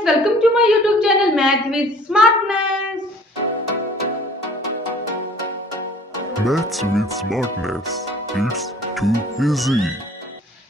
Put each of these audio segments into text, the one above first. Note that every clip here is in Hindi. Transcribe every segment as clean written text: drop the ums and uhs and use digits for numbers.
students, welcome to my YouTube channel Math with Smartness. Maths with Smartness. It's too easy.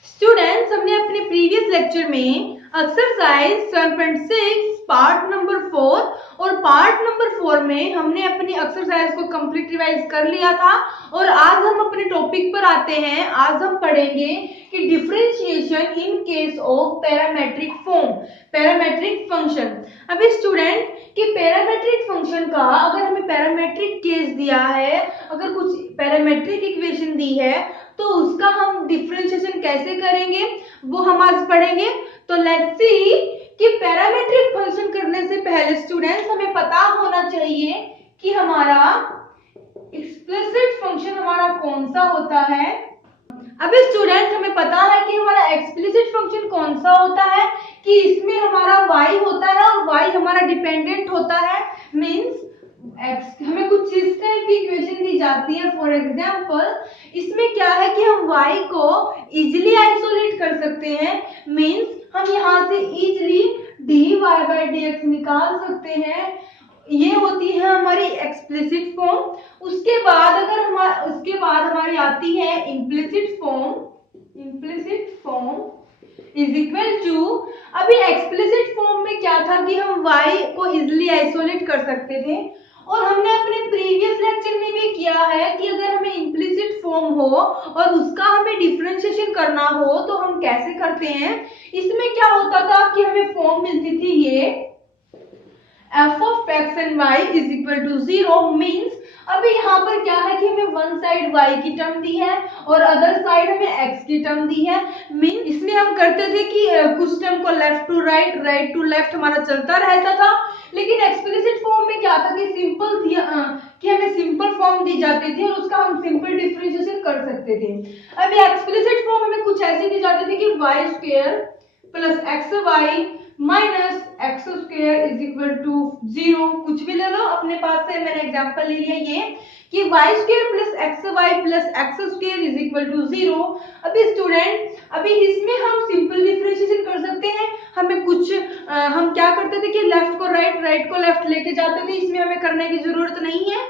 Students, हमने अपने प्रीवियस लेक्चर में एक्सरसाइज 7.6 पार्ट नंबर 4 और पार्ट नंबर 4 में हमने अपनी एक्सरसाइज को कंप्लीट रिवाइज कर लिया था और आज हम अपने टॉपिक पर आते हैं। आज हम पढ़ेंगे कि differentiation in case of parametric form, parametric function. अभी स्टूडेंट कि पैरामेट्रिक फंक्शन का अगर हमें पैरामेट्रिक केस दिया है, अगर कुछ पैरामेट्रिक इक्वेशन दी है तो उसका हम डिफरेंशिएशन कैसे करेंगे वो हम आज पढ़ेंगे। तो लेट्स सी कि पैरामेट्रिक फंक्शन करने से पहले स्टूडेंट्स हमें पता होना चाहिए कि हमारा एक्सप्लिसिट फंक्शन हमारा कौन सा होता है। अभी स्टूडेंट्स हमें पता है कि हमारा एक्सप्लिसिट फंक्शन कौन सा होता है कि इसमें हमारा y होता है और y हमारा डिपेंडेंट होता है। मींस हमें कुछ इस टाइप की इक्वेशन दी जाती है। फॉर एग्जांपल इसमें क्या है कि हम y को इजीली आइसोलेट कर सकते हैं। मींस हम यहाँ से इजीली dy/dx निकाल सकते हैं। ये होती है हमारी एक्सप्लिसिट फॉर्म। उसके बाद हमारी आती है implicit form. Implicit form is equal to, अभी एक्सप्लिसिट फॉर्म में क्या था कि हम y को इजीली आइसोलेट कर सकते थे और हमने अपने प्रीवियस लेक्चर में भी किया है कि अगर हमें इम्प्लिसिट फॉर्म हो और उसका हमें डिफरेंशिएशन करना हो तो हम कैसे करते हैं। इसमें क्या होता था कि हमें फॉर्म मिलती थी ये f of x and y is equal to 0। Means अभी यहाँ पर क्या है कि हमें वन साइड y की टर्म दी है और अदर साइड हमें x की टर्म दी है। मीन इसमें हम करते थे कि कुछ टर्म को left to right, right to left हमारा चलता रहता था। लेकिन एक्सप्लिसिट फॉर्म में क्या था कि सिंपल थी कि हमें सिंपल फॉर्म दी जाती थी और उसका हम सिंपल डिफरेंशिएशन कर सकते थे। अभी एक्सप्लिसिट फॉर्म हमें कुछ ऐसी दी जाती थी कि y square plus xy minus X square is equal to 0। कुछ भी ले लो अपने पास से, मैंने एग्जांपल ले लिया ये कि y square plus xy plus X square is equal to 0। अभी स्टूडेंट अभी इसमें हम सिंपल डिफरेंशिएशन कर सकते हैं। हमें कुछ हम क्या करते थे कि लेफ्ट को राइट, राइट को लेफ्ट लेके जाते थे। इसमें हमें करने की जरूरत नहीं है।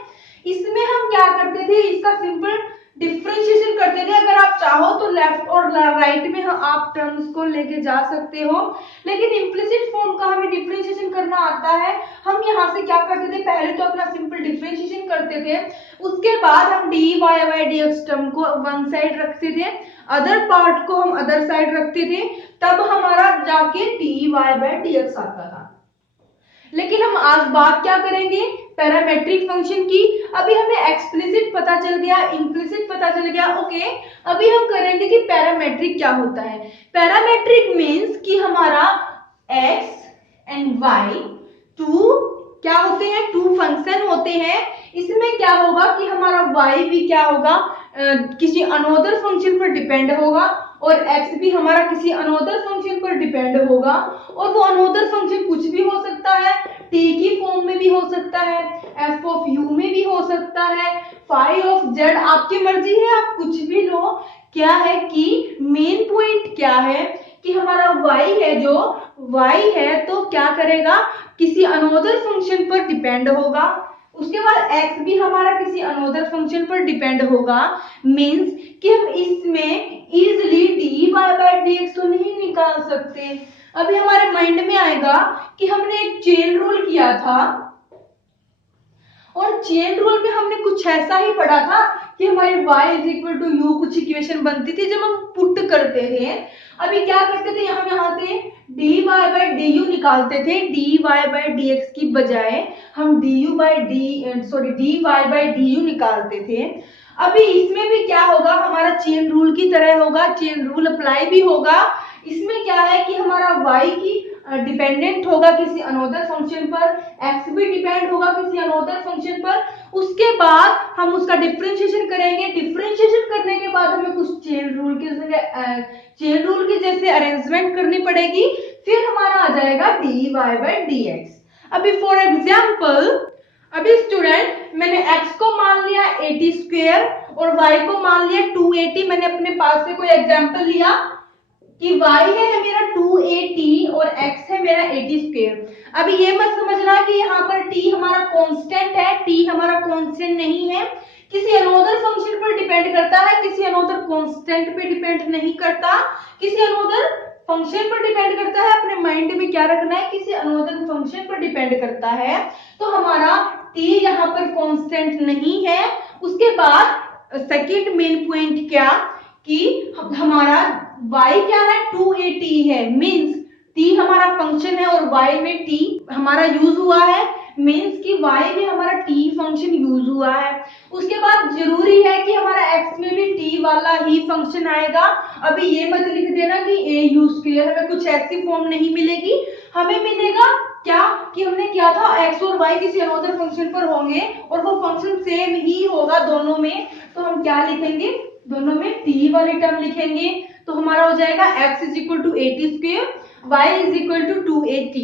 इसमें हम क्या करते थे, इसका सिंपल डिफरेंशिएशन करते थे। अगर आप चाहो तो लेफ्ट और राइट में आप टर्म्स को लेके जा सकते हो, लेकिन इम्प्लिसिट फॉर्म का हमें डिफरेंशिएशन करना आता है। हम यहाँ से क्या करते थे, पहले तो अपना सिंपल डिफरेंशिएशन करते थे, उसके बाद हम dy/dx टर्म को वन साइड रखते थे, अदर पार्ट को हम अदर साइड रखते थे, तब हमारा जाके dy/dx आता था। लेकिन हम आज बात क्या करेंगे, पैरामेट्रिक फंक्शन की। अभी हमें एक्सप्लिसिट पता चल गया, इम्प्लिसिट पता चल गया, ओके। अभी हम करेंगे कि पैरामेट्रिक क्या होता है। पैरामेट्रिक मींस कि हमारा x एंड y टू क्या होते हैं, टू फंक्शन होते हैं। इसमें क्या होगा कि हमारा y भी क्या होगा, किसी अनोदर फंक्शन पर डिपेंड होगा और x भी हमारा किसी अनोदर फंक्शन पर डिपेंड होगा। और वो अनोदर फंक्शन कुछ भी हो सकता है, t की फॉर्म में भी हो सकता है, f of u में भी हो सकता है, phi of z, आपकी मर्जी है, आप कुछ भी लो। क्या है कि मेन पॉइंट क्या है कि हमारा y है, जो y है तो क्या करेगा, किसी अनोदर फंक्शन पर डिपेंड होगा। उसके बाद x भी हमारा किसी अनोदर फंक्शन पर डिपेंड होगा। मींस कि हम इसमें इजीली dy/dx तो नहीं निकाल सकते। अभी हमारे माइंड में आएगा कि हमने एक चेन रूल किया था और चेन रूल में हमने कुछ ऐसा ही पढ़ा था कि हमारी y is equal to u कुछ इक्वेशन बनती थी जब हम पुट करते थे। अभी क्या करते थे, हम यहाँ से dy/du निकालते थे, dy/dx की बजाय हम dy/du निकालते थे। अभी इसमें भी क्या होगा, हमारा चेन रूल की तरह होगा, चेन रूल अप्लाई भी होगा। इसमें क्या है कि हमारा y की डिपेंडेंट होगा किसी अनोदर फंक्शन पर, x भी डिपेंड होगा किसी अनोदर फंक्शन पर। उसके बाद हम उसका डिफरेंशिएशन करेंगे। डिफरेंशिएशन करने के बाद हमें कुछ चेन रूल के जैसे अरेंजमेंट करनी पड़ेगी, फिर हमारा आ जाएगा dy/dx। अभी फॉर एग्जांपल, अभी स्टूडेंट मैंने x को मान लिया 80 स्क्वायर और y को मान लिया 280। मैंने अपने पास से कोई एग्जांपल लिया कि y है मेरा 280 और x है मेरा 80 स्क्वायर। अभी ये मत समझना कि यहाँ पर t हमारा कांस्टेंट है, t हमारा कांस्टेंट नहीं है, किसी अनोदर फंक्शन पर डिपेंड करता है, किसी अनोदर कांस्टेंट पे डिपेंड नहीं करता, किसी अनोदर फंक्शन पर डिपेंड करता है। अपने माइंड में क्या रखना है, किसी अनोदर फंक्शन पर डिपेंड करता है। तो हमारा t यहाँ पर कांस्टेंट नहीं है। उसके बाद सेकंड मेन पॉइंट क्या कि हमारा y क्या है, 2at है, मींस t हमारा फंक्शन है और y में t हमारा यूज हुआ है, मींस कि y में हमारा t फंक्शन यूज हुआ है। उसके बाद जरूरी है कि हमारा x में भी t वाला ही फंक्शन आएगा। अभी ये मत लिख देना कि a u स्क्वायर, हमें कुछ ऐसी फॉर्म नहीं मिलेगी, हमें मिलेगा क्या कि हमने क्या था, x और y किसी अनोदर फंक्शन पर होंगे और वो फंक्शन सेम ही होगा दोनों में, तो हम क्या लिखेंगे, दोनों में t वाली टर्म लिखेंगे। तो हमारा हो जाएगा x is equal to 80 square, y is equal to 2at।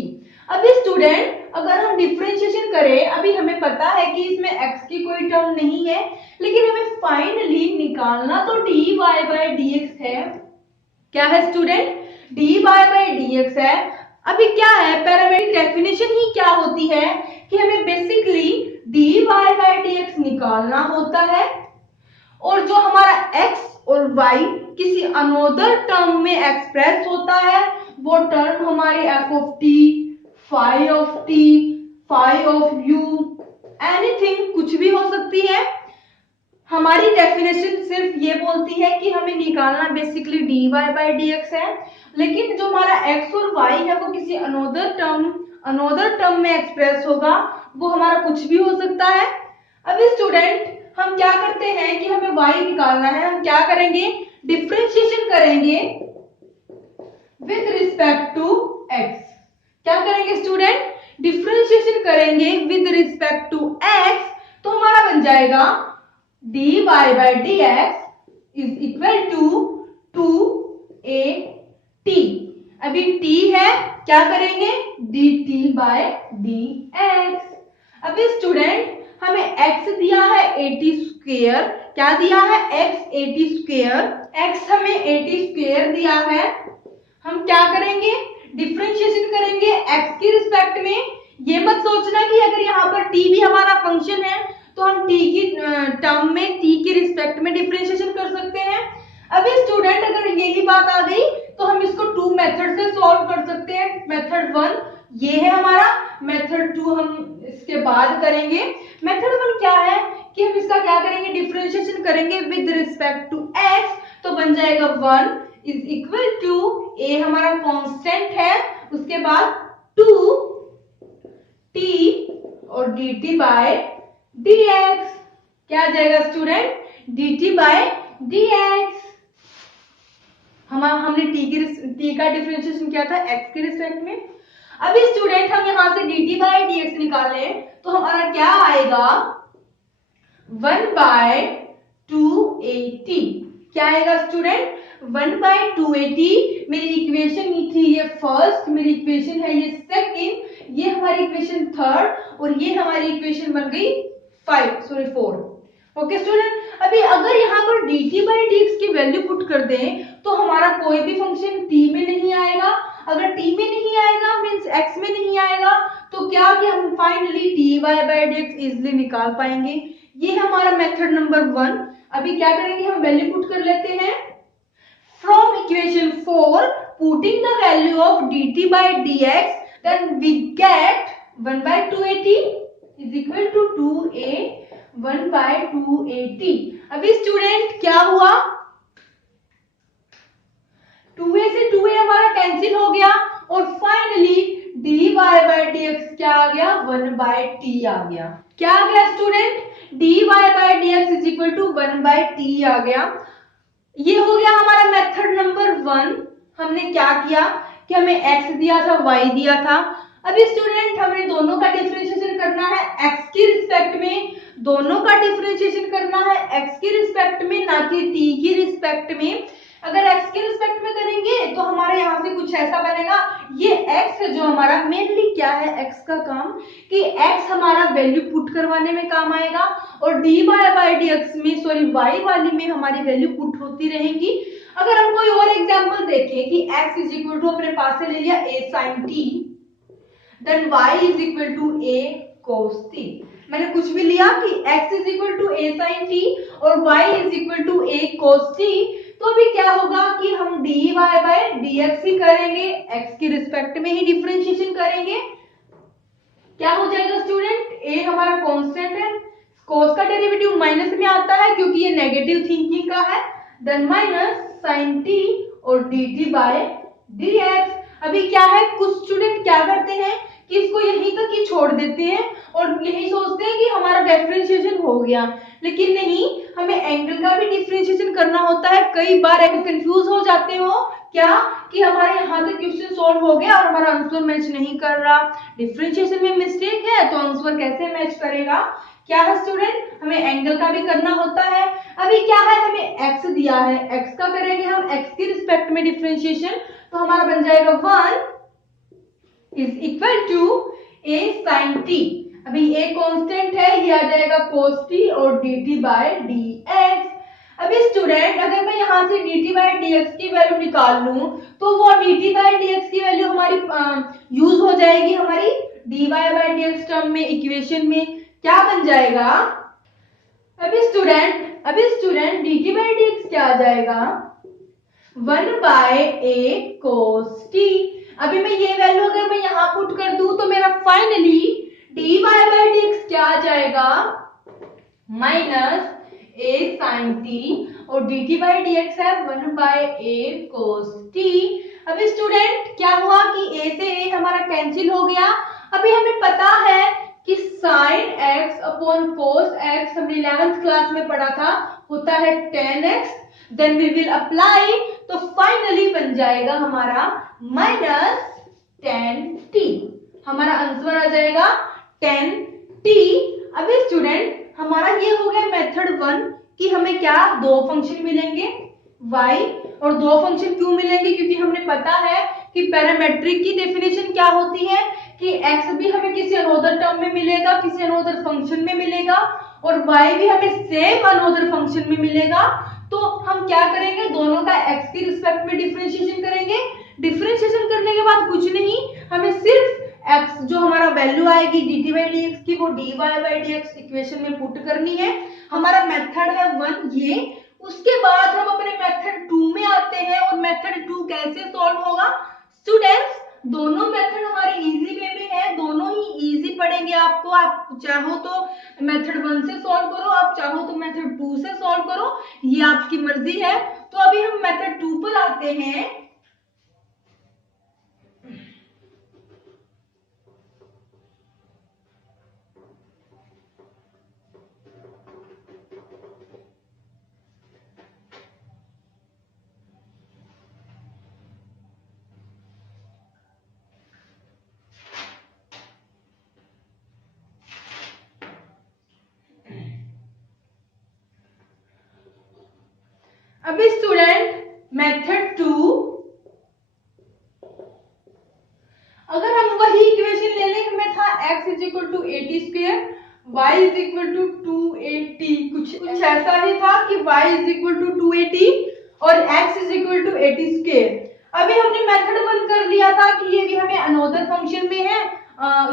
अभी स्टूडेंट अगर हम डिफरेंशिएशन करें, अभी हमें पता है कि इसमें x की कोई टर्म नहीं है, लेकिन हमें फाइनली निकालना तो dy बाय dx है। क्या है स्टूडेंट, dy बाय dx है। अभी क्या है, पैरामेट्रिक डेफिनेशन ही क्या होती है कि हमें बेसिकली dy बाय dx निकालना होता है, और जो हमारा x और y किसी अनोदर टर्म में एक्सप्रेस होता है, वो टर्म हमारी f of t, phi of t, phi of u, anything कुछ भी हो सकती है। हमारी डेफिनेशन सिर्फ ये बोलती है कि हमें निकालना बेसिकली dy बाय dx है, लेकिन जो हमारा x और y है वो किसी अनोदर टर्म में एक्सप्रेस होगा, वो हमारा कुछ भी हो सकता है। अभी स्टूडेंट हम क्या करते हैं कि हमें y निकालना है, हम क्या करेंगे, डिफरेंशिएशन करेंगे विद रिस्पेक्ट टू x। क्या करेंगे स्टूडेंट, डिफरेंशिएशन करेंगे विद रिस्पेक्ट टू x, तो हमारा बन जाएगा dy bye dx is equal to 2at। अभी t है, क्या करेंगे, dt बाय dx। अभी स्टूडेंट हमें x दिया है 80 स्क्वायर, क्या दिया है, x 80 स्क्वायर, x हमें 80 स्क्वायर दिया है। हम क्या करेंगे, डिफरेंशिएशन करेंगे x के रिस्पेक्ट में। ये मत सोचना कि अगर यहाँ पर t भी हमारा फंक्शन है तो हम t की टर्म में t के रिस्पेक्ट में डिफरेंशिएशन कर सकते हैं। अभी स्टूडेंट अगर यही बात आ गई तो हम इसको 2 मेथड से सॉल्व कर सकते हैं। मेथड 1 ये है हमारा, मेथड 2 हम इसके बाद करेंगे। मेथड 1 क्या है कि हम इसका क्या करेंगे, डिफरेंशिएशन करेंगे विद रिस्पेक्ट टू x, तो बन जाएगा 1 इज इक्वल टू a हमारा कांस्टेंट है, उसके बाद 2t और dt बाय dx। क्या आ जाएगा स्टूडेंट, dt बाय dx। हमने t का डिफरेंशिएशन किया था x के रिस्पेक्ट में। अभी स्टूडेंट हम यहां से dt बाय dx निकाले तो हमारा क्या आएगा, 1 बाय 2at। क्या आएगा स्टूडेंट, 1 बाय 2at। मेरी इक्वेशन ये थी, ये फर्स्ट, मेरी इक्वेशन है ये सेकंड, ये हमारी इक्वेशन थर्ड, और ये हमारी इक्वेशन बन गई 4। ओके स्टूडेंट, अभी अगर यहाँ पर dt बाय dx की वैल्यू पुट कर दें तो हमारा कोई भी फंक्शन t में नहीं आएगा। अगर t में नहीं आएगा मींस x में नहीं आएगा, तो क्या कि हम finally dy bye dx easily निकाल पाएंगे। ये है हमारा मेथड नंबर 1। अभी क्या करेंगे, हम वैल्यू पुट कर लेते हैं। From equation 4 putting the value of dt by dx, then we get 1 by 2at is equal to 2a 1 by 2at। अभी स्टूडेंट क्या हुआ, 2a से 2a हमारा कैंसिल हो गया और फाइनली dy बाय dx क्या आ गया, 1 बाय t आ गया। क्या आ गया student, dy bye dx is equal to 1 by t आ गया। ये हो गया हमारा मेथड नंबर 1। हमने क्या किया कि हमें x दिया था, y दिया था। अभी स्टूडेंट हमें दोनों का डिफरेंशिएशन करना है x के रिस्पेक्ट में, दोनों का डिफरेंशिएशन करना है x के रिस्पेक्ट में, ना कि t के रिस्पेक्ट में। अगर x के रिस्पेक्ट में करेंगे तो हमारे यहाँ से कुछ ऐसा बनेगा, ये x है जो हमारा मेनली क्या है x का काम, कि x हमारा वैल्यू पुट करवाने में काम आएगा और dy बाय dx में, सॉरी y वाली में हमारी वैल्यू पुट होती रहेंगी। अगर हम कोई और एग्जांपल देखें कि x इज इक्वल टू अपने पास से ले लिया a sin t, then y is equal to a cos t। मैंने कुछ भी लिया कि x is equal to a sin t और y is equal to a cos t, तो अभी क्या होगा कि हम dy बाय dx ही करेंगे, x के रिस्पेक्ट में ही डिफरेंशिएशन करेंगे। क्या हो जाएगा स्टूडेंट, a हमारा कांस्टेंट है, cos का डेरिवेटिव माइनस में आता है क्योंकि ये नेगेटिव थिंकिंग का है, देन माइनस sin t और dt बाय dx। अभी क्या है, कुछ स्टूडेंट क्या करते हैं कि इसको यहीं तक ही छोड़ देते हैं और यही सोचते हैं कि हमारा डिफरेंशिएशन हो गया, लेकिन नहीं, हमें एंगल का भी डिफरेंशिएशन करना होता है। कई बार आप कंफ्यूज हो जाते हो क्या कि हमारे यहाँ तक क्वेश्चन सॉल्व हो गया और हमारा आंसर मैच नहीं कर रहा, डिफरेंशिएशन में मिस्टेक है तो आंसर कैसे मैच करेगा। क्या है स्टूडेंट, हमें एंगल का भी करना होता है। अभी क्या है, हमें x दिया है, x का करेंगे हम x के रिस्पेक्ट में डिफरेंशिएशन, तो हमारा बन जाएगा 1 is equal to a sin t। अभी a कांस्टेंट है, ये आ जाएगा cos t और dt बाय dx। अभी स्टूडेंट अगर मैं यहाँ से dt बाय dx की वैल्यू निकाल लूं तो वो dt बाय dx की वैल्यू हमारी यूज हो जाएगी हमारी dy बाय dx टर्म में, इक्वेशन में क्या बन जाएगा। अभी स्टूडेंट dt बाय dx क्या आ जाएगा, 1 बाय a cos t। अभी मैं ये वैल्यू अगर मैं यहाँ पुट कर दूं तो मेरा फाइनली dy बाय dx क्या आ जाएगा, माइनस a sin t और dt बाय dx है 1 बाय a cos t। अभी स्टूडेंट क्या हुआ कि a से a हमारा कैंसिल हो गया। अभी हमें पता है कि sin x upon cos x हमने 11th क्लास में पढ़ा था, होता है tan x, then we will apply, तो फाइनली बन जाएगा हमारा माइनस tan t। हमारा आंसर आ जाएगा tan t। अभी स्टूडेंट हमारा ये हो गया मेथड 1 कि हमें क्या दो फंक्शन मिलेंगे y, और दो फंक्शन क्यों मिलेंगे, क्योंकि हमने पता है कि पैरामेट्रिक की डेफिनेशन क्या होती है कि x भी हमें किसी अनदर टर्म में मिलेगा, किसी अनदर फंक्शन में मिलेगा, और y भी हमें सेम अनदर फंक्शन में मिलेगा। तो हम क्या करेंगे, दोनों का x के रिस्पेक्ट में डिफरेंशिएशन करेंगे। डिफरेंशिएशन करने के बाद कुछ नहीं, हमें सिर्फ x जो हमारा वैल्यू आएगी dt बाई dx की वो dy बाई dx इक्वेशन में पुट करनी है। हमारा मेथड है 1 ये। उसके बाद हम अपने मेथड 2 में आते हैं, और मेथड 2 कैसे सॉल्व होगा स्टूडेंट्स, दोनों मेथड हमारे इजी वे में है, दोनों ही इजी पड़ेंगे आपको। आप चाहो तो मेथड 1 से सॉल्व करो, आप चाहो तो मेथड 2 से सॉल्व करो, ये आपकी मर्जी है। तो अभी हम मेथड 2 पर आते हैं। अभी स्टूडेंट मेथड 2, अगर हम वही इक्वेशन ले लें, हमें था x is equal to 80 square, y is equal to 280, कुछ ऐसा ही था कि y इज इक्वल टू 280 और x is equal to 80 square. अभी हमने मेथड 1 कर लिया था कि ये भी हमें अनदर फंक्शन में है,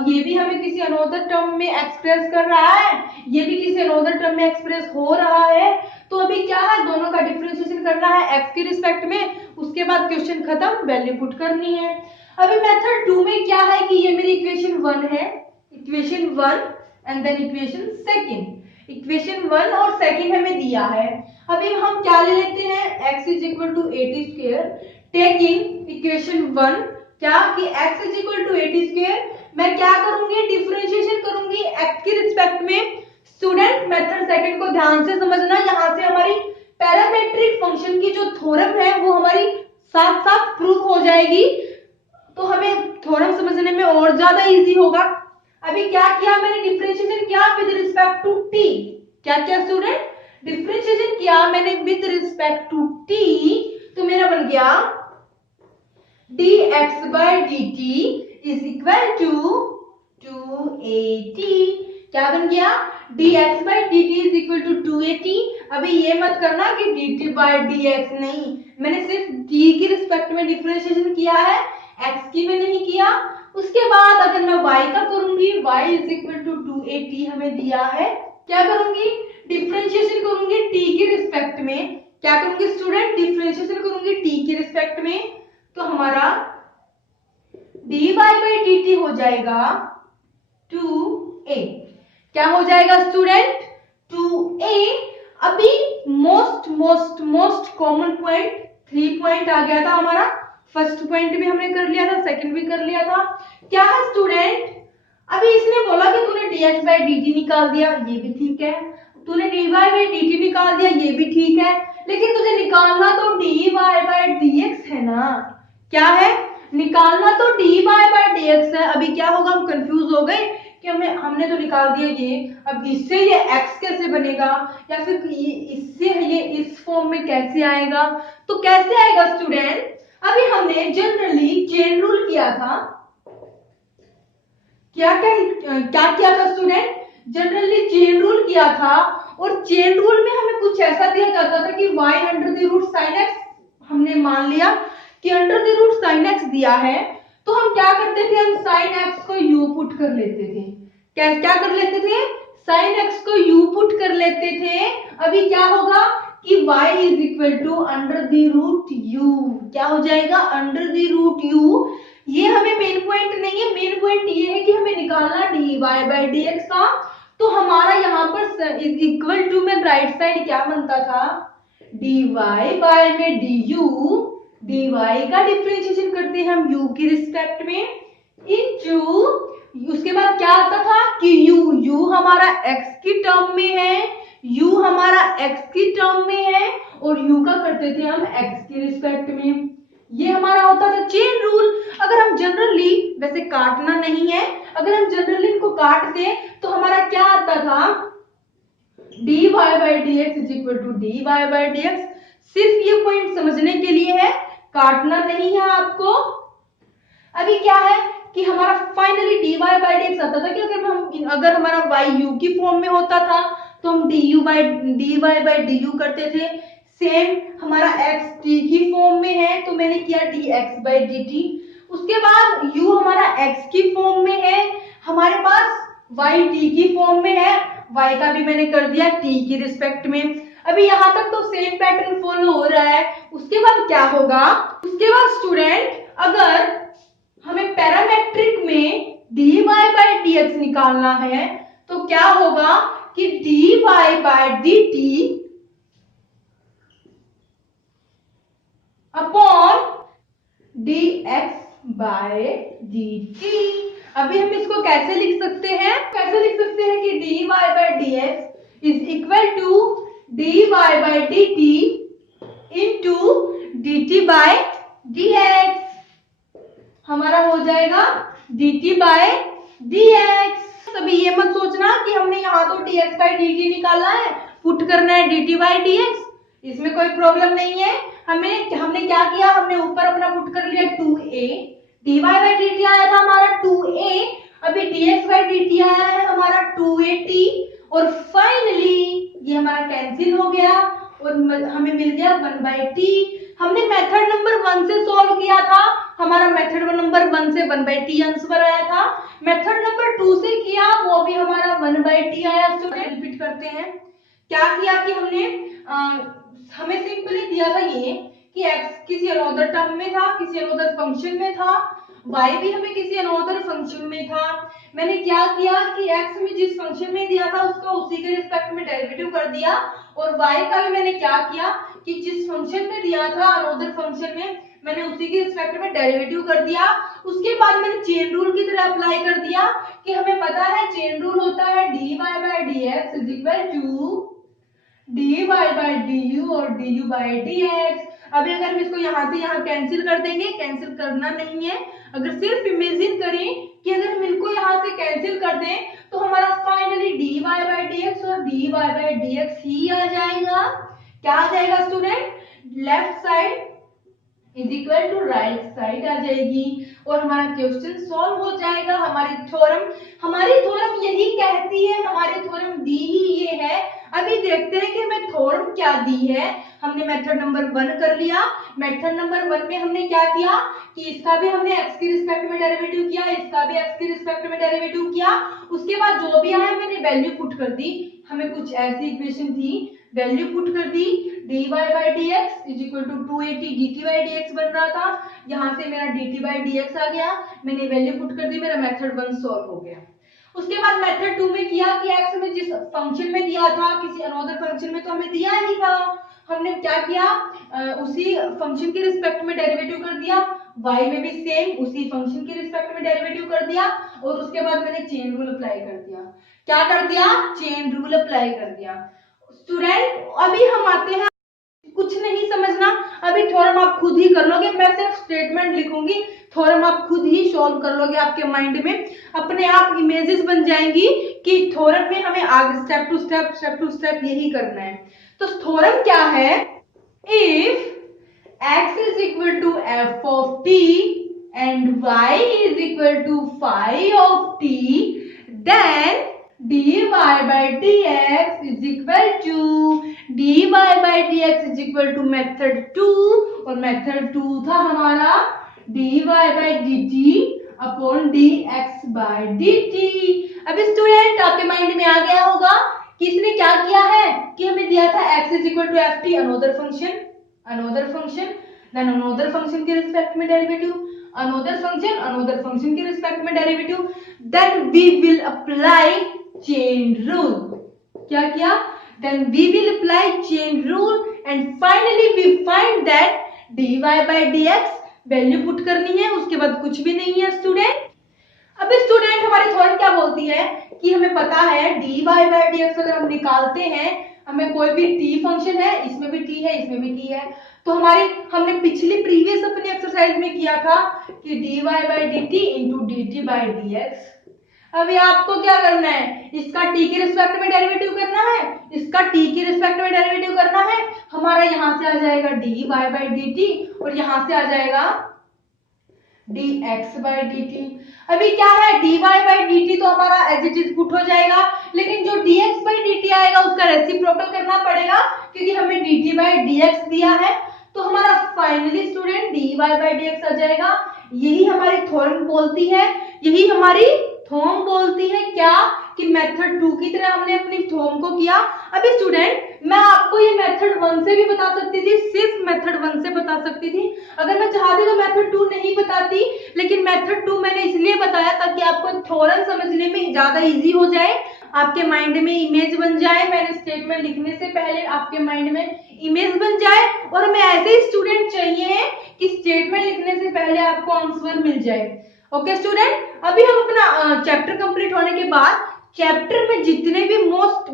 ये भी हमें किसी अनदर टर्म में एक्सप्रेस कर रहा है, ये भी किसी अनदर टर्म में एक्सप्रेस हो रहा है। तो अभी क्या है, दोनों का डिफरेंशिएशन करना है x के रिस्पेक्ट में, उसके बाद क्वेश्चन खत्म, वैल्यू पुट करनी है। अभी मेथड 2 में क्या है कि ये मेरी इक्वेशन 1 है, equation 1 and then equation second, equation 1 और सेकंड हमें दिया है। अभी हम क्या ले लेते हैं, x is equal to 80 square, taking equation 1 क्या कि x is equal to 80 square, मैं क्या करूंगी, डिफरेंशिएशन करूंगी x के रिस्पेक्ट में। स्टूडेंट मेथड सेकंड को ध्यान से समझना, यहाँ से हमारी पैरामेट्रिक फंक्शन की जो थ्योरम है वो हमारी साथ साथ प्रूव हो जाएगी, तो हमें थ्योरम समझने में और ज्यादा इजी होगा। अभी क्या किया मैंने, डिफरेंशिएशन किया विद रिस्पेक्ट टू t, क्या किया स्टूडेंट, डिफरेंशिएशन किया मैंने विद रिस्पेक्ट टू t, तो मेरा बन गया dx by dt is equal to 280। क्या बन गया, dx by dt is equal to 2at। अभी ये मत करना कि dt by dx, नहीं, मैंने सिर्फ t की रिस्पेक्ट में डिफरेंशिएशन किया है, x की में नहीं किया। उसके बाद अगर मैं y का करूंगी, y is equal to 2at हमें दिया है, क्या करूंगी, डिफरेंशिएशन करूंगी t की रिस्पेक्ट में। क्या करूंगी स्टूडेंट, डिफरेंशिएशन करूंगी t की रिस्पेक्ट में, तो हमारा dy by dt हो जाएगा 2a। क्या हो जाएगा स्टूडेंट, 2a। अभी most most most common point 3 point आ गया था हमारा, फर्स्ट पॉइंट भी हमने कर लिया था, सेकंड भी कर लिया था। क्या है स्टूडेंट, अभी इसने बोला कि तूने dx by dt निकाल दिया, ये भी ठीक है, तूने dy by dt निकाल दिया, ये भी ठीक है, लेकिन तुझे निकालना तो dy by dx है ना। क्या है, निकालना तो dy by dx है। अभी क्या होगा, हम कंफ्यूज हो गए कि हमने तो निकाल दिया ये, अब इससे ये x कैसे बनेगा, या फिर इससे ये इस फॉर्म में कैसे आएगा। तो कैसे आएगा स्टूडेंट, अभी हमने जनरली चेन रूल किया था। क्या किया था स्टूडेंट, जनरली चेन रूल किया था, और चेन रूल में हमें कुछ ऐसा दिया जाता था कि y under the root sine x, हमने मान लिया कि under the root sine x दिया है, तो हम क्या करते थे, हम साइन x को u पुट कर लेते थे। क्या कर लेते थे, साइन x को u पुट कर लेते थे। अभी क्या होगा कि y is equal to under the root u, क्या हो जाएगा, अंडर द रूट u। ये हमें मेन पॉइंट नहीं है, मेन पॉइंट ये है कि हमें निकालना dy by dx का। तो हमारा यहाँ पर इक्वल टू में राइट साइड क्या बनता था, dy by में du, dy का डिफरेंशिएशन करते हैं हम u की रिस्पेक्ट में, इनटू उसके बाद क्या आता था कि u हमारा x की टर्म में है, u हमारा x की टर्म में है, और u का करते थे हम x की रिस्पेक्ट में। ये हमारा होता था चेन रूल। अगर हम जनरली, वैसे काटना नहीं है, अगर हम जनरली इनको काट दें तो हमारा क्या आता था, dy by dx is equal to dy by dx। सिर्फ ये पॉइंट समझने के लिए है, काटना नहीं है आपको। अभी क्या है कि हमारा फाइनली dy by dx आता था कि अगर हमारा y u की फॉर्म में होता था तो हम dy by du करते थे। सेम हमारा x t की फॉर्म में है तो मैंने किया dx by dt। उसके बाद u हमारा x की फॉर्म में है, हमारे पास y t की फॉर्म में है, y का भी मैंने कर दिया t की रिस्पेक्ट में। अभी यहाँ तक तो सेम पैटर्न फॉलो हो रहा है। उसके बाद क्या होगा, उसके बाद स्टूडेंट अगर हमें पैरामेट्रिक में dy by dx निकालना है तो क्या होगा कि dy by dt upon dx by dt। अभी हम इसको कैसे लिख सकते हैं, कि dy by dx is equal to dy by dt into dt by dx। हमारा हो जाएगा dt by dx। अभी ये मत सोचना कि हमने यहाँ तो dx by dt निकाला है, पुट करना है dt by dx, इसमें कोई प्रॉब्लम नहीं है। हमने क्या किया, हमने ऊपर अपना पुट कर लिया 2a, dy by dt आया था हमारा 2a, अभी dx by dt आया है हमारा 2at, और फाइनली ये हमारा कैंसिल हो गया और हमें मिल गया 1/t। हमने मेथड नंबर 1 से सॉल्व किया था, हमारा मेथड नंबर 1 से 1/t आंसर आया था। मेथड नंबर 2 से किया, वो भी हमारा 1/t आया। स्टूडेंट रिपीट करते हैं, क्या किया कि हमने हमें सिंपली दिया था ये कि x किसी अनदर टर्म में था, किसी अनदर फंक्शन में था, y भी हमें किसी अनदर फंक्शन में था। मैंने क्या किया कि x में जिस फंक्शन में दिया था उसका उसी के रिस्पेक्ट में डेरिवेटिव कर दिया, और y का भी मैंने क्या किया कि जिस फंक्शन में दिया था अनदर फंक्शन में, मैंने उसी के रिस्पेक्ट में डेरिवेटिव कर दिया। उसके बाद मैंने चेन रूल की तरह अप्लाई कर दिया कि हमें पता है चेन रूल होता है dy by dx is equal to dy by du और du by dx। अभी अगर हम इसको यहाँ से यहाँ कैंसिल कर देंगे, कैंसिल करना नहीं है, अगर सिर्फ इमेजिन करें कि अगर हम इनको यहाँ से कैंसिल कर दें तो हमारा फाइनली dy by dx और dy by dx ही आ जाएगा। क्या आ जाएगा student, left side is equal to right side आ जाएगी, और हमारा क्वेश्चन सॉल्व हो जाएगा। हमारी थ्योरम यही कहती है, हमारी थ्योरम दी ही ये है। अभी देखते हैं कि हमें थ्योरम क्या दी है। हमने मेथड नंबर 1 कर लिया। मेथड नंबर 1 में हमने क्या किया कि इसका भी हमने x के रिस्पेक्ट में डेरिवेटिव किया, इसका भी x के रिस्पेक्ट में डेरिवेटिव किया। उसके बाद जो भी आया मैंने वैल्यू पुट कर दी। हमें कुछ ऐसी इक्वेशन थी, वैल्यू पुट कर दी, dy by dx is equal to 280 dt by dx बन रहा था। यहाँ से मेरा dt by dx आ गया, मैंने वैल्यू पुट कर दी, मेरा मेथड 1 सॉल्व हो गया। उसके बाद मेथड 2 में किया कि x में जिस फंक्शन में दिया था, किसी अनदर फंक्शन में तो हमें दिया ही था, हमने क्या किया, उसी फंक्शन के रिस्पेक्ट में डेरिवेटिव कर दिया। y में भी सेम उसी फंक्शन के रिस्पेक्ट में डेरिवेटिव कर दिया और उसके बाद मैंने चेन रूल अप्लाई कर दिया। क्या कर दिया? चेन रूल अप्लाई कर दिया। स्टूडेंट अभी हम आते हैं, कुछ नहीं समझना, अभी थ्योरम आप खुद ही कर लोगे, मैं सिर्फ स्टेटमेंट लिखूंगी, थ्योरम आप खुद ही सॉल्व कर लोगे। आपके माइंड में अपने आप इमेजेस बन जाएंगी कि थ्योरम में हमें आगे स्टेप टू स्टेप यही करना है। तो थ्योरम क्या है? If x is equal to f of t and y is equal to phi of t, then dy by dx is equal to dy by dx is equal to method 2, और मेथड 2 था हमारा dy by dt upon dx by dt। अब स्टूडेंट आपके माइंड में आ गया होगा कि इसने क्या किया है कि हमें दिया था x is equal to ft another function, then another function के रिस्पेक्ट में डेरिवेटिव, अनदर फंक्शन के रिस्पेक्ट में derivative, then we will apply chain rule. क्या किया? Then we will apply chain rule and finally we find that dy by dx value put करनी है, उसके बाद कुछ भी नहीं है स्टूडेंट। अब स्टूडेंट हमारी थ्योरम क्या बोलती है कि हमें पता है dy by dx अगर हम निकालते हैं, हमें कोई भी t फंक्शन है, इसमें भी t है, इसमें भी t है, तो हमने पिछली प्रीवियस अपनी एक्सरसाइज में किया था कि dy by dt into dt by dx। अभी आपको क्या करना है? इसका t के रिस्पेक्ट में डेरिवेटिव करना है, इसका t के रिस्पेक्ट में डेरिवेटिव करना है। हमारा यहां से आ जाएगा dy by dt और यहां से आ जाएगा dx by dt। अभी क्या है? dy by dt तो हमारा एज इट इज पुट हो जाएगा, लेकिन जो dx by dt आएगा उसका रेसिप्रोकल करना पड़ेगा क्योंकि हमें dt by dx दिया है। तो हमारा finally student dy by dx आ जाएगा। यही हमारी थ्योरम बोलती है, यही हमारी थ्योरम बोलती है क्या कि मेथड 2 की तरह हमने अपनी थ्योरम को किया। अभी स्टूडेंट मैं आपको ये मेथड 1 से भी बता सकती थी, सिर्फ मेथड 1 से बता सकती थी, अगर मैं चाहती तो मेथड 2 नहीं बताती, लेकिन मेथड 2 मैंने इसलिए बताया ताकि आपको थ्योरम समझने में ज्यादा इजी हो जाए, आपके माइंड में इमेज बन जाए, मैंने स्टेटमेंट लिखने से पहले आपके माइंड में इमेज बन जाए। और हमें ऐसे स्टूडेंट चाहिए कि स्टेटमेंट लिखने से पहले आपको आंसर मिल जाए। ओके स्टूडेंट, अभी हम अपना चैप्टर कंप्लीट होने के बाद चैप्टर में जितने भी मोस्ट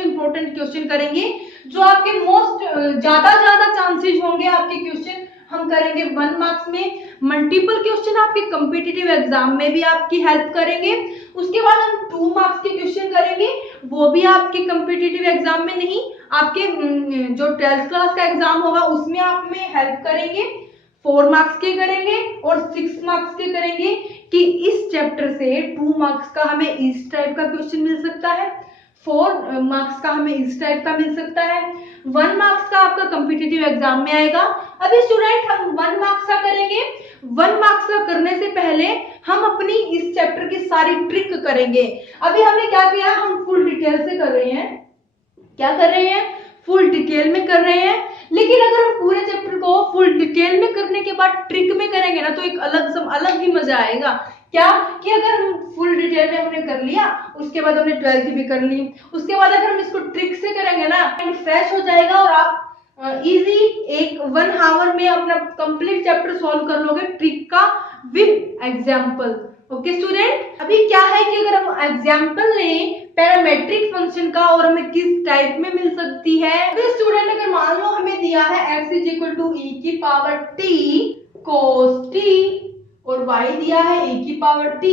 इम्पोर्टेंट क्वेश्चन करेंगे, जो आपके ज्यादा चांसेस होंगे आपके क्वेश्चन हम करेंगे 1 मार्क्स में। मल्टीपल क्वेश्चन आपके कॉम्पिटिटिव एग्जाम में भी आपकी हेल्प करेंगे। उसके बाद हम 2 मार्क्स के क्वेश्चन करेंगे, वो भी आपके कॉम्पिटिटिव एग्जाम में नहीं, आपके जो 12th क्लास का एग्जाम होगा उसमें आप में हेल्प करेंगे। 4 मार्क्स के करेंगे और 6 मार्क्स के करेंगे कि इस चैप्टर से 2 मार्क्स का हमें इस टाइप का क्वेश्चन मिल सकता है, 4 मार्क्स का हमें इस टाइप का मिल सकता है, 1 मार्क्स का आपका कॉम्पिटिटिव एग्जाम में आएगा। अभी स्टूडेंट हम 1 मार्क्स का करेंगे, 1 मार्क्स का करने से पहले हम अपनी इस चैप्टर की सारी ट्रिक करेंगे। अभी हमने क्या किया, हम फुल डिटेल से कर रहे हैं, क्या कर रहे हैं, फुल डिटेल में कर रहे हैं। लेकिन अगर हम पूरे चैप्टर को फुल डिटेल में करने के बाद ट्रिक में करेंगे ना तो एक अलग ही मजा आएगा। क्या कि अगर हम फुल डिटेल में हमने कर लिया, उसके बाद हमने 12th भी कर ली, उसके बाद अगर हम इसको ट्रिक से करेंगे ना माइंड फ्रेश हो जाएगा और आप इजी 1 आवर में अपना कंप्लीट चैप्टर सॉल्व कर लोगे ट्रिक का विद एग्जाम्पल। ओके स्टूडेंट, अभी क्या है कि अगर हम एग्जाम्पल लें पैरामेट्रिक फंक्शन का और हमें किस टाइप में मिल सकती है, तो स्टूडेंट अगर मान लो हमें दिया है x is equal to e की पावर t cos t और y दिया है e की पावर t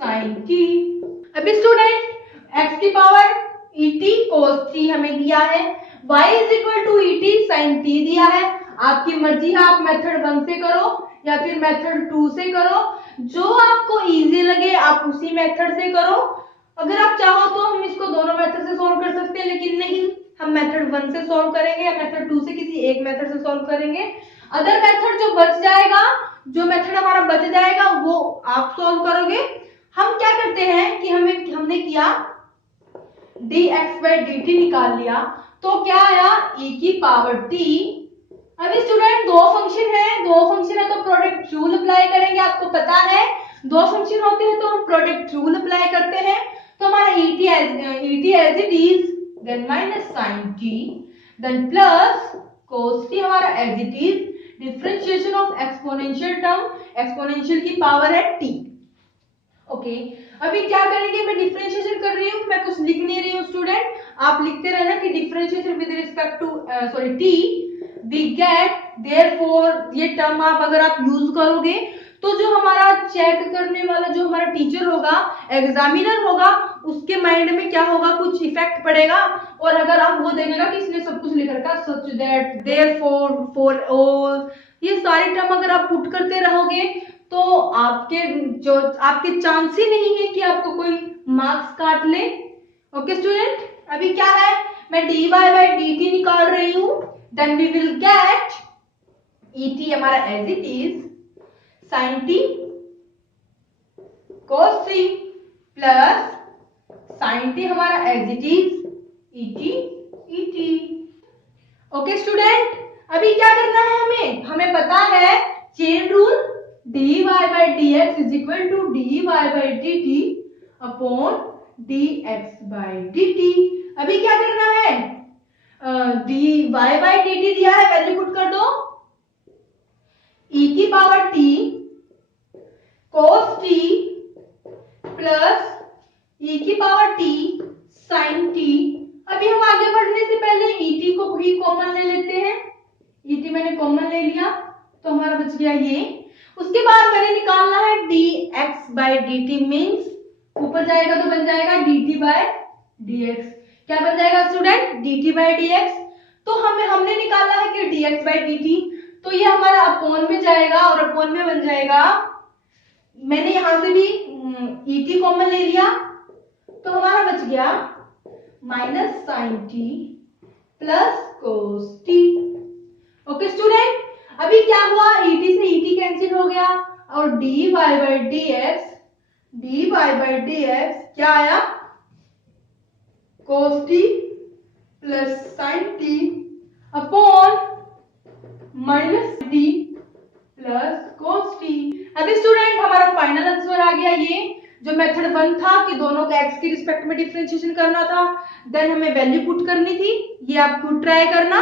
sin t। अभी स्टूडेंट x की पावर et cos t हमें दिया है, y is equal to et sin t दिया है। आपकी मर्जी है, आप मेथड 1 से करो या फिर मेथड 2 से करो, जो आपको इजी लगे आप उसी मेथड से करो। अगर आप चाहो तो हम इसको दोनों मेथड से सॉल्व कर सकते हैं, लेकिन नहीं, हम मेथड 1 से सॉल्व करेंगे या मेथड 2 से किसी एक मेथड से सॉल्व करेंगे। अदर मेथड जो बच जाएगा, जो मेथड हमारा बच जाएगा वो आप सॉल्व करोगे। हम क्या करते हैं कि हमने किया dx/dt निकाल लिया, तो क्या आया e की पावर t। अभी स्टूडेंट दो फंक्शन है तो प्रोडक्ट रूल अप्लाई करेंगे। आपको पता है दो फंक्शन होते हैं तो हम प्रोडक्ट रूल अप्लाई करते हैं। तो हमारा et as it is, then minus sin t, then plus cos t हमारा as it is, differentiation of exponential term, exponential की पावर है t। ओके, अभी क्या करेंगे, मैं डिफरेंशिएशन कर रही हूँ, मैं कुछ लिख नहीं रही हूँ स्टूडेंट, आप लिखते रहना कि differentiation with respect to t we get, therefore ये टर्म आप अगर आप यूज करोगे तो जो हमारा चेक करने वाला जो हमारा टीचर होगा, एग्जामिनर होगा, उसके माइंड में क्या होगा, कुछ इफेक्ट पड़ेगा। और अगर आप वो देखेगा कि इसने सब कुछ लिख रखा, such that, therefore, for all, ये सारे टर्म अगर आप पुट करते रहोगे तो आपके चांस ही नहीं है कि आपको कोई मार्क्स काट ले। ओके स्टूडेंट, अभी क्या है, मैं dy/dt निकाल रही हूं, then we will get et हमारा as it is sin t cos t plus sin t हमारा as it is et। Okay student, अभी क्या करना है, हमें पता है chain rule, dy/dx is equal to dy/dt upon dx/dt। अभी क्या करना है, dy/dt दिया है, वैल्यू पुट कर दो, e की power t cos t plus e की पावर t sin t। अभी हम आगे बढ़ने से पहले et को भी कॉमन ले लेते हैं, et मैंने कॉमन ले लिया तो हमारा बच गया ये। उसके बाद मैंने निकालना है dx/dt, मींस ऊपर जाएगा तो बन जाएगा dt/dx। क्या बन जाएगा स्टूडेंट, dt/dx। तो हमने निकाला है कि dx/dt, तो ये हमारा अपॉन में जाएगा और अपॉन में बन जाएगा, मैंने यहां से भी et कॉमन ले लिया तो हमारा बच गया minus sin t plus cos t। Okay student, अभी क्या हुआ, et से et कैंसिल हो गया और dy/dx क्या आया, cos t plus sin t upon minus d plus cos t। अभी स्टूडेंट हमारा फाइनल आंसर आ गया, ये जो मेथड 1 था कि दोनों का x के रिस्पेक्ट में डिफरेंशिएशन करना था, देन हमें वैल्यू पुट करनी थी, ये आप खुद ट्राई करना।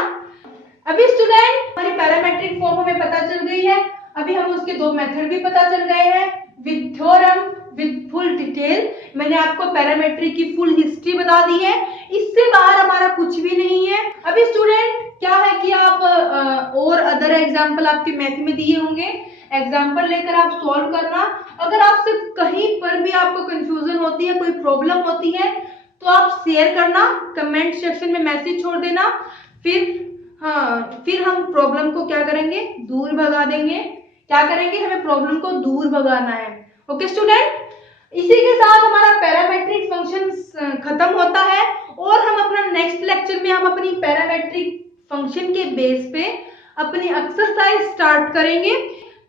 अभी स्टूडेंट हमारी पैरामेट्रिक फॉर्म हमें पता चल गई है, अभी हमें उसके दो मेथड भी पता चल गए हैं with theorem, with full detail. मैंने आपको पैरामेट्रिक की फुल हिस्ट्री बता दी है, इससे बाहर हमारा कुछ भी नहीं है। अभी स्टूडेंट क्या है कि आप और अदर एग्जाम्पल आपके मैथ में दिए होंगे, एग्जाम्पल लेकर आप सॉल्व करना। अगर आपसे कहीं पर भी आपको कंफ्यूजन होती है, कोई प्रॉब्लम होती है, तो आप शेयर करना, कमेंट सेक्शन में मैसेज छोड़ देना, फिर हम प्रॉब्लम को क्या करेंगे, दूर भगा देंगे। क्या करेंगे, हमें प्रॉब्लम को दूर भगाना है। ओके स्टूडेंट, इसी के साथ हमारा पैरामेट्रिक फंक्शन खत्म होता है और हम अपना नेक्स्ट लेक्चर में हम अपनी पैरामेट्रिक फंक्शन के बेस पे अपनी एक्सरसाइज स्टार्ट करेंगे।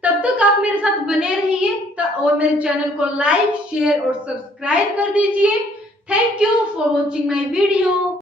तब तक आप मेरे साथ बने रहिए और मेरे चैनल को लाइक, शेयर और सब्सक्राइब कर दीजिए। Thank you for watching my video.